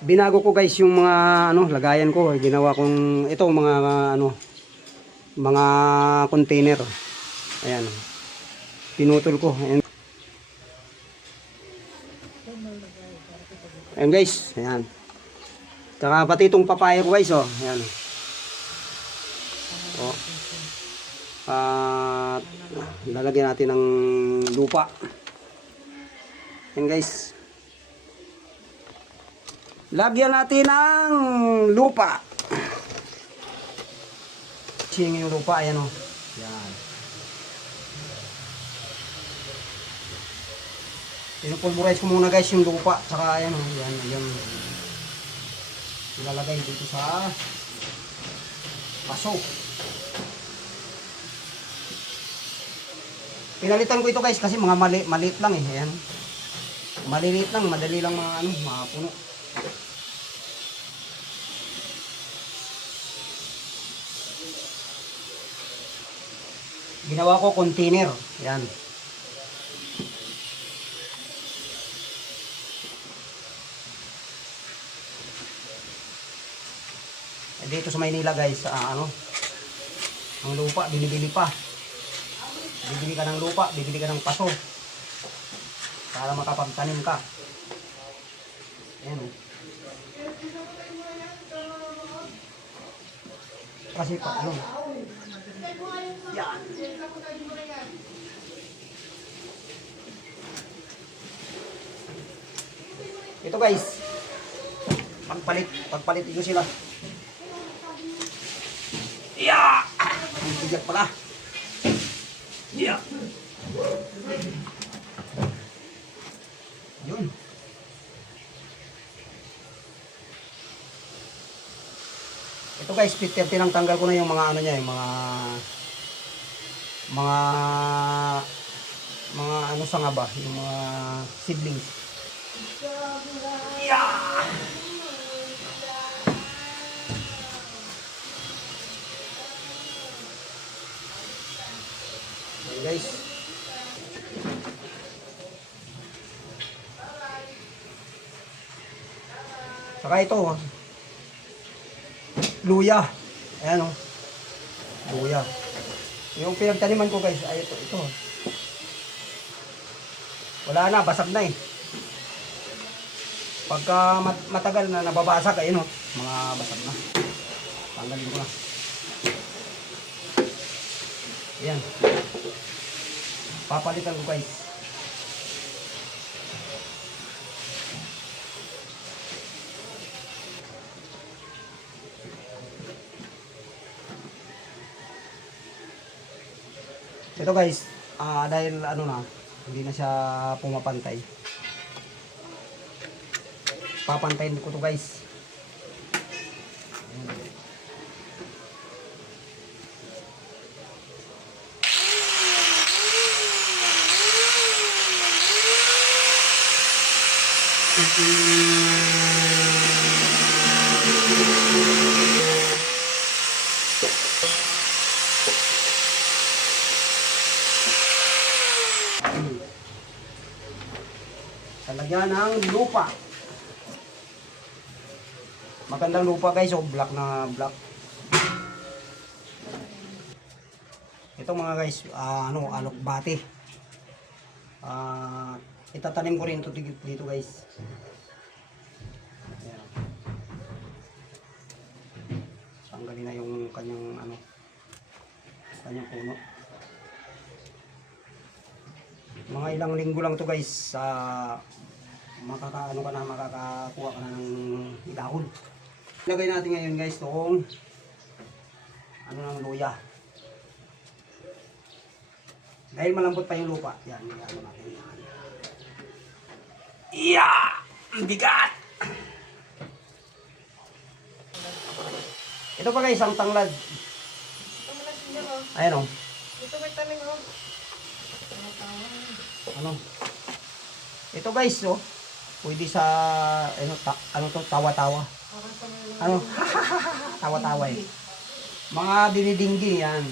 binago ko guys yung mga ano, lagayan ko. Ginawa kong ito mga ano, mga container. Ayan. Pinutol ko. Ayan guys, ayan. Tsaka pati itong papaya ko guys, oh. Ayan. Oh. At lalagyan natin ng lupa. Ayan guys. Lagyan natin ng lupa. Singin yung lupa, ayan oh. Ayan. Pinupulverize ko muna guys yung lupa. Tsaka ayan oh, ayan, ayan. Ilalagay dito sa paso. Pinalitan ko ito guys kasi mga maliit lang eh. Ayan. Maliliit lang, madali lang mga ano, mapuno. Ginawa ko container. Ayan. Dito sa Maynila guys, ano, ang lupa, binibili pa. Bibili ka ng lupa, bibili ka ng paso. Para makapagtanim ka. Ayan. Kasi pa, ano. Yan. Ito guys. Pagpalit ito sila. Yeah! Ang bigat pala. Yeah. Yun. Ito guys, split 30 lang, tanggal ko na yung mga ano niya, yung mga ano sa nga ba, yung mga seedlings. Yeah! Ayan guys. Saka ito, luya. Ayan o. Luya. Yung pinagtaniman ko guys, ay ito. Wala na, basag na eh. Pagka matagal na nababasag, ayun o. Mga basag na. Tanggalin ko na. Ayan. Papalitan ko guys. Ito guys, dahil ano na, hindi na siya pumapantay. Papantayin ko to guys. Talagyan ng lupa. Magandang lupa guys, oh, black na black. Ito mga guys, ano, alokbati. Itatanim ko rin ito dito guys. Ayan. Tanggalin na yung kanyang ano, kanyang puno. Mga ilang linggo lang to guys, makakakuha ka na ng dahon. Ilagay natin ngayon guys itong ano ng luya. Dahil malambot pa yung lupa. Yan, ano natin. Yeah! Bigat! Ito pa guys, ang tanglad. Ayan o. Ito may tanim o. Ano? Ito guys, oh. Pwede sa ano to, tawa-tawa. Ano? Tawa-tawa eh. Mga dinidinggi yan.